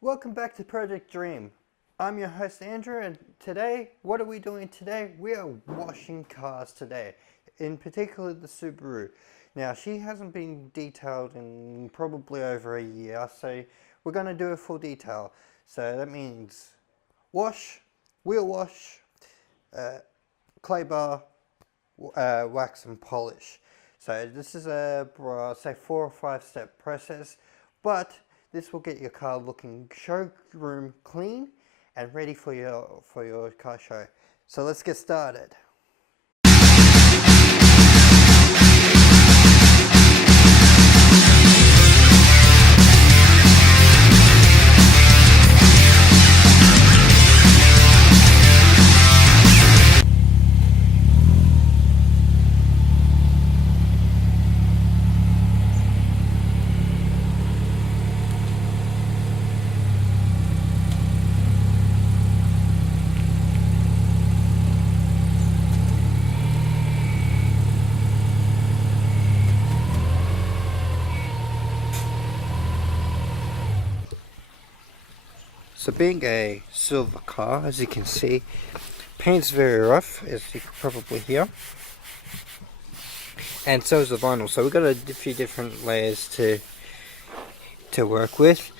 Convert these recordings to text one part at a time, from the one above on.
Welcome back to Project Dream. I'm your host Andrew, and today, what are we doing today? We are washing cars today, in particular the Subaru. Now, she hasn't been detailed in probably over a year, so we're going to do a full detail. So that means wash, wheel wash, uh, clay bar, wax and polish. So this is a say 4 or 5 step process, but this will get your car looking showroom clean and ready for your car show. So let's get started. So being a silver car, as you can see, paint's very rough, as you can probably hear. And so is the vinyl. So we've got a few different layers to work with.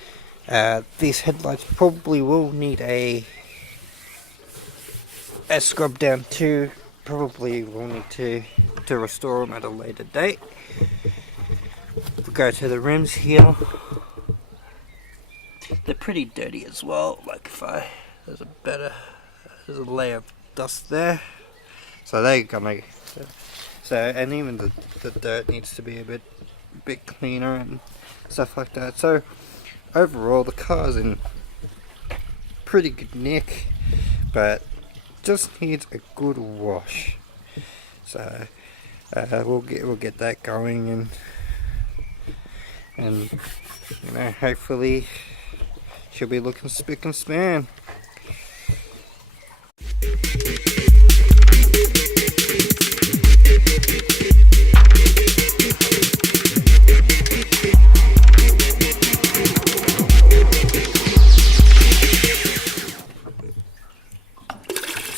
These headlights probably will need a scrub down too. Probably will need to restore them at a later date. We'll go to the rims here. They're pretty dirty as well. There's a layer of dust there. So they're gonna. And even the dirt needs to be a bit cleaner and stuff like that. So overall, the car's in pretty good nick, but just needs a good wash. So we'll get that going, and hopefully she'll be looking spick and span.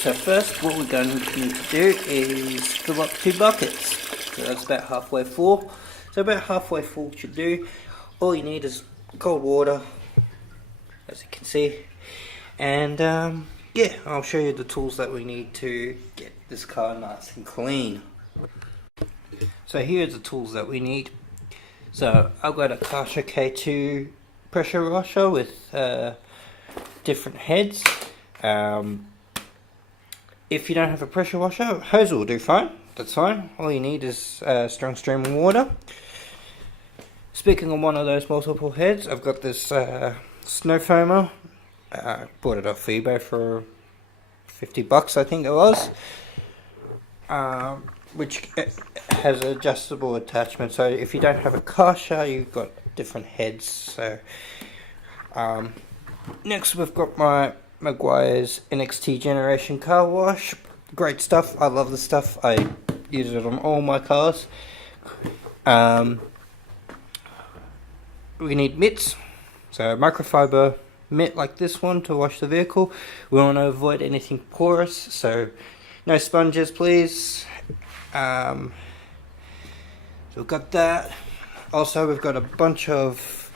So first, what we're going to need to do is fill up 2 buckets. So that's about halfway full. So about halfway full should do. All you need is cold water, as you can see. And yeah, I'll show you the tools that we need to get this car nice and clean. So here's the tools that we need. So I've got a Karcher K2 pressure washer with different heads. If you don't have a pressure washer, hose will do fine. That's fine. All you need is strong stream of water. Speaking of one of those multiple heads, I've got this snow foamer. Bought it off eBay for $50, I think it was. Which has adjustable attachment. So if you don't have a Karcher, you've got different heads. So next we've got my Meguiar's NXT Generation Car Wash. Great stuff. I love the stuff. I use it on all my cars. We need mitts. So microfiber mitt like this one to wash the vehicle. We want to avoid anything porous. So no sponges, please. So we've got that. Also, we've got a bunch of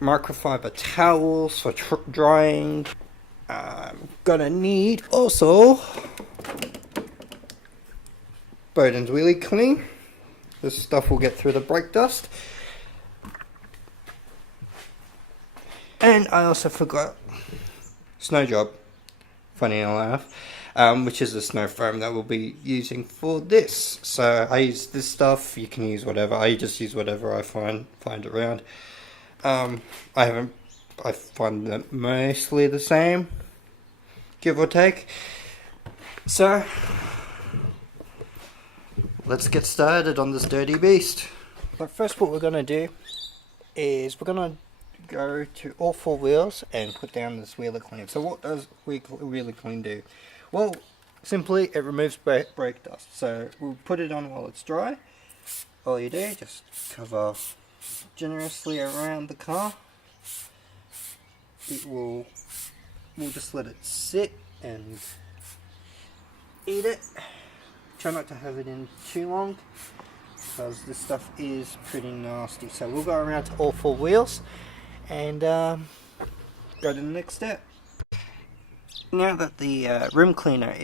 microfiber towels for drying. Gonna need also Bowden's Wheelie Clean. This stuff will get through the brake dust. And I also forgot Snow Job, funny enough, which is the snow foam that we'll be using for this. So I use this stuff. You can use whatever. I just use whatever I find around. I find them mostly the same, give or take. So let's get started on this dirty beast. But first, what we're gonna do is we're gonna go to all 4 wheels and put down this Wheeler Clean. So what does Wheeler Clean do? Well, simply it removes brake dust. So we'll put it on while it's dry. All you do, just cover generously around the car we'll just let it sit and eat it. Try not to have it in too long because this stuff is pretty nasty. So we'll go around to all 4 wheels and go to the next step. Now that the rim cleaner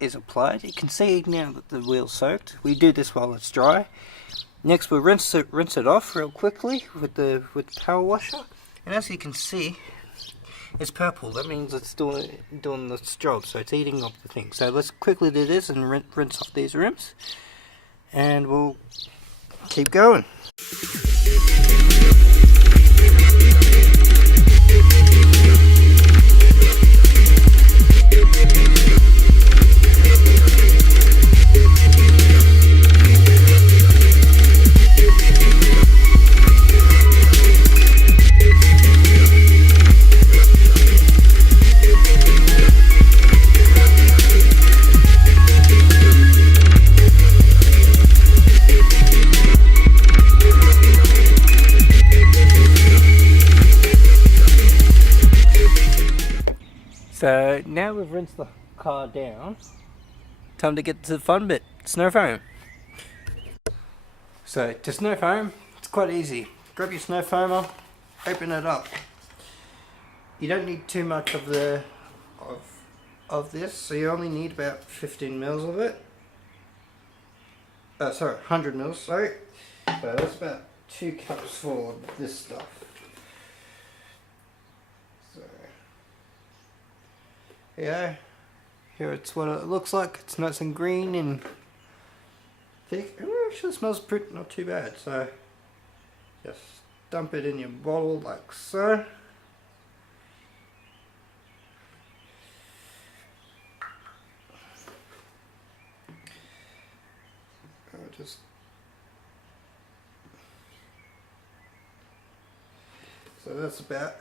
is applied, you can see now that the wheel's soaked. We do this while it's dry. Next we'll rinse it off real quickly with the power washer, and as you can see, it's purple. That means it's doing its job, so it's eating up the thing. So let's quickly do this and rinse off these rims, and we'll keep going. So now we've rinsed the car down, time to get to the fun bit, snow foam. So to snow foam, it's quite easy. Grab your snow foamer, open it up. You don't need too much of this, so you only need about 15 mils of it. Sorry, 100 mils, sorry. So that's about 2 cups full of this stuff. Yeah, here it's what it looks like. It's nice and green and thick. It actually smells pretty not too bad. So just dump it in your bottle like so. So that's about.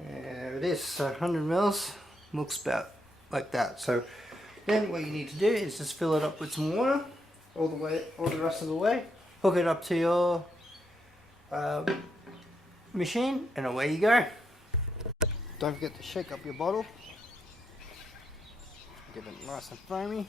There it is, so 100 mils, looks about like that. So then what you need to do is just fill it up with some water all the rest of the way, hook it up to your machine, and away you go. Don't forget to shake up your bottle, get it nice and foamy.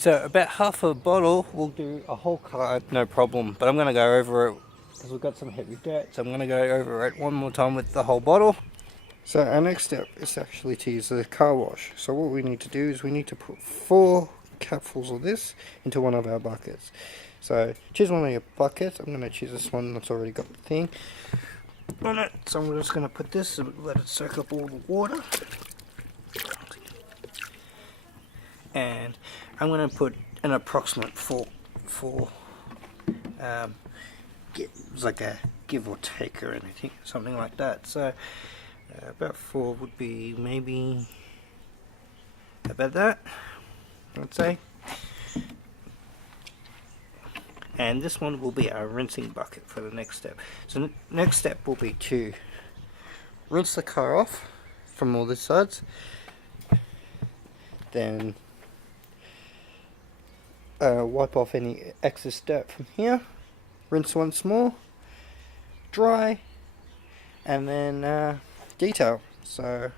So about half a bottle will do a whole car, no problem, but I'm going to go over it because we've got some heavy dirt, so I'm going to go over it one more time with the whole bottle. So our next step is actually to use the car wash. So what we need to do is we need to put 4 capfuls of this into one of our buckets. So choose one of your buckets. I'm going to choose this one that's already got the thing on it. So I'm just going to put this and let it soak up all the water. And I'm going to put an approximate 4 it's like a give or take or anything, something like that. So about 4 would be maybe about that, I'd say. And this one will be our rinsing bucket for the next step. So the next step will be to rinse the car off from all the sides, then wipe off any excess dirt from here, rinse once more, dry, and then detail. So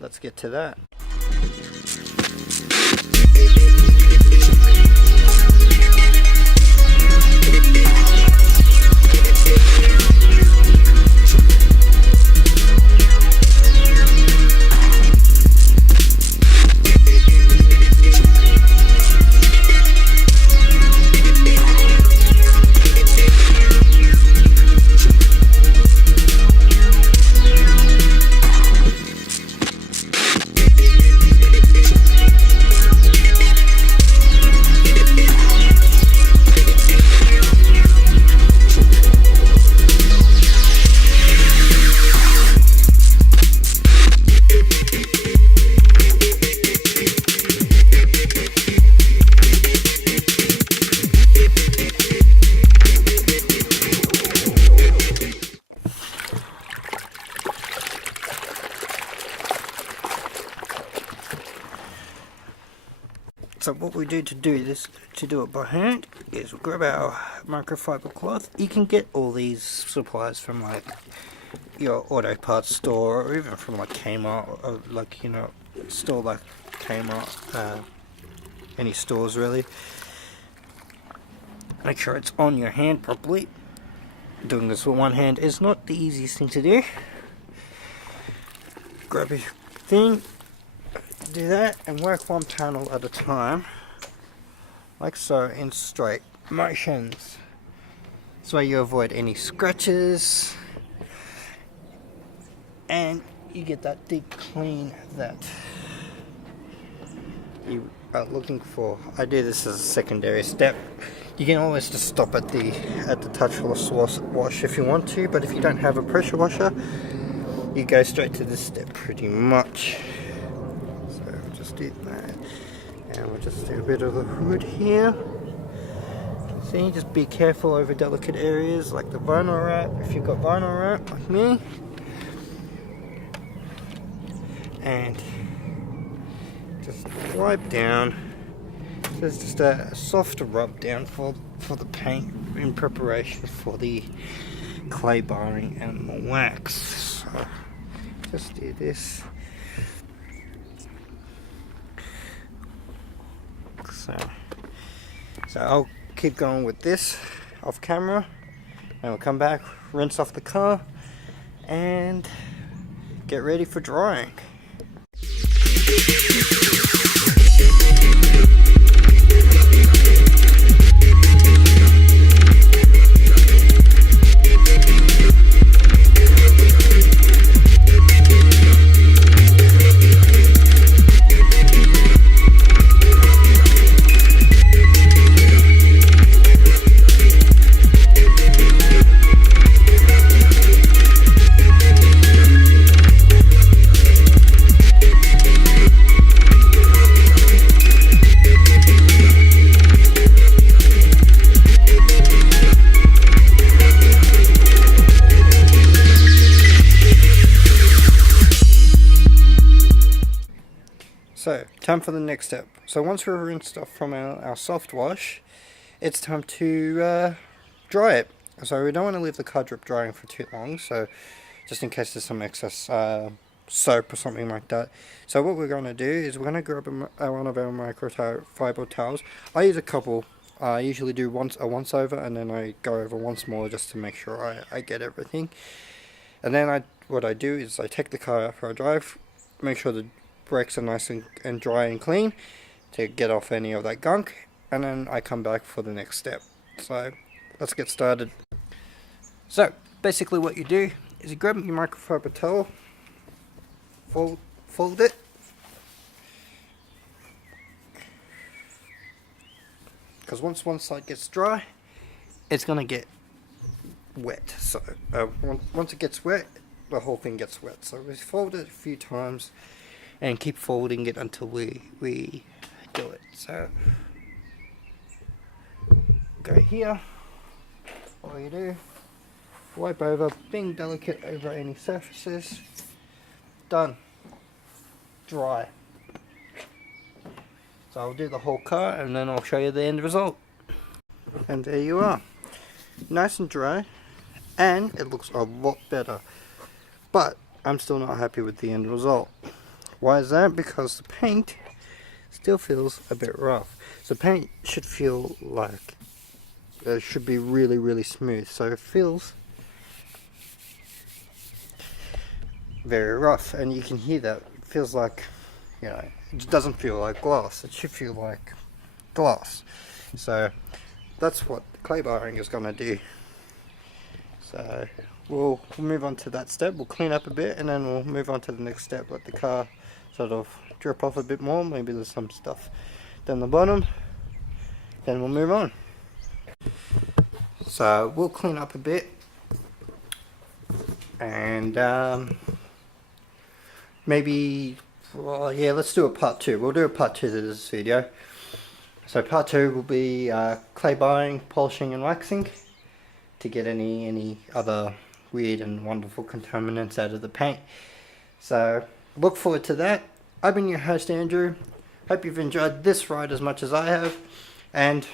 let's get to that. So what we do to do this, to do it by hand, is we grab our microfiber cloth. You can get all these supplies from like your auto parts store, or even from like Kmart, or like, you know, store like Kmart, any stores really. Make sure it's on your hand properly. Doing this with one hand is not the easiest thing to do. Grab your thing, do that, and work one panel at a time, like so, in straight motions. This way you avoid any scratches, and you get that deep clean that you are looking for. I do this as a secondary step. You can always just stop at the touchless wash if you want to, but if you don't have a pressure washer, you go straight to this step pretty much. So we'll just do that, and we'll just do a bit of the hood here. See, just be careful over delicate areas like the vinyl wrap, if you've got vinyl wrap like me. And just wipe down. So it's just a soft rub down for the paint in preparation for the clay barring and the wax. So just do this. So I'll keep going with this off camera, and we'll come back, rinse off the car, and get ready for drying. So, time for the next step. So once we've rinsed off from our soft wash, it's time to dry it. So we don't want to leave the car drip drying for too long, so just in case there's some excess soap or something like that. So what we're going to do is we're going to grab one of our microfiber towels. I use a couple. I usually do a once over, and then I go over once more just to make sure I get everything. And then what I do is I take the car out for a drive, make sure the brakes are nice and dry and clean to get off any of that gunk, and then I come back for the next step. So let's get started. So basically what you do is you grab your microfiber towel, fold it, because once one side gets dry, it's going to get wet. So once it gets wet, the whole thing gets wet. So we fold it a few times and keep folding it until we do it. So go here, all you do, wipe over, being delicate over any surfaces, done, dry. So I'll do the whole car and then I'll show you the end result. And there you are, nice and dry, and it looks a lot better, but I'm still not happy with the end result. Why is that? Because the paint still feels a bit rough. So paint should feel like it should be really, really smooth. So it feels very rough, and you can hear that. It feels like, you know, it doesn't feel like glass. It should feel like glass. So that's what clay barring is going to do. So we'll move on to that step. We'll clean up a bit, and then we'll move on to the next step. Let the car sort of drip off a bit more. Maybe there's some stuff down the bottom. Then we'll move on. So we'll clean up a bit, and maybe, well, yeah, let's do a part 2. We'll do a part 2 to this video. So part 2 will be clay barring, polishing and waxing to get any other weird and wonderful contaminants out of the paint. So look forward to that. I've been your host, Andrew. Hope you've enjoyed this ride as much as I have, and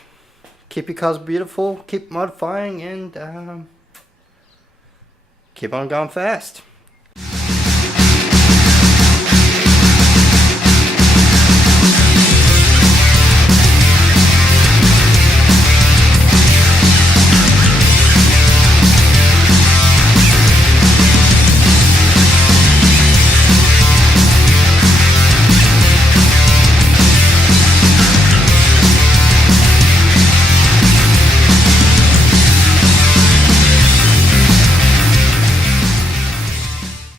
keep your cars beautiful, keep modifying, and keep on going fast.